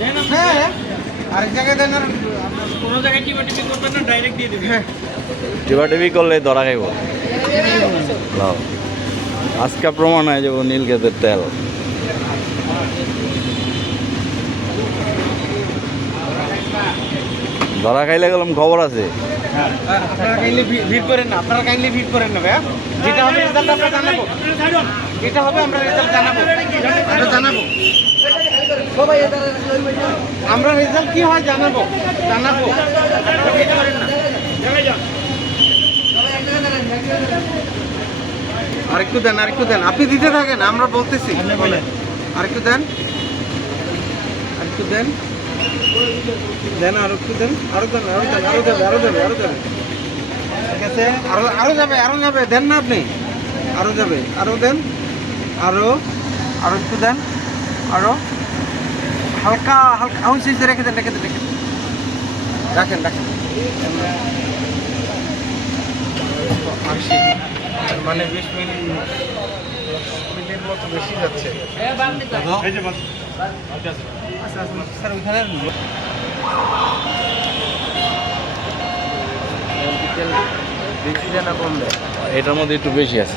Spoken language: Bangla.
হ্যাঁ আরেক জায়গায় দেন আর কোনো জায়গায় টিপি করবেন না, ডাইরেক্ট দিয়ে দেবেন। হ্যাঁ টিপি করলে ধরা খাইব। লাও আজকে প্রমাণ হয়ে যাব নীলক্ষেতের তেল। ধরা খাইলে গেলাম খবর আছে। আপনারা কাইন্ডলি ভিড় করেন না, আপনারা কাইন্ডলি ভিড় করেন না ভাইয়া। যেটা হবে রেজাল্ট আমরা জানাবো, যেটা হবে আমরা রেজাল্ট জানাবো, আমরা জানাবো। আমরা রেজাল্ট কি হয় জানাবো, জানাবো। আরেকটু দেন, আরেকটু দেন, আপনি দিতে থাকেন, আমরা বলতেছি। আরেকটু দেন, আরেকটু দেন, দেন আরো একটু দেন, আরো দেন, আরো দেন, আরো দেবে, আরো দেবে, আরো দেবে। ঠিক আছে, আরো আরো যাবে, আরো যাবে, দেন না আপনি, আরো যাবে, আরো দেন, আরো আরো একটু দেন, আরো হালকা হালকা আউন সিজে রেখে দেন, রেখে দেন, রেখে দেন, রাখেন রাখেন। মানে 20 মিনিটের মতো বেশি যাচ্ছে। স্যার ওইখানে এটার মধ্যে একটু বেশি আছে।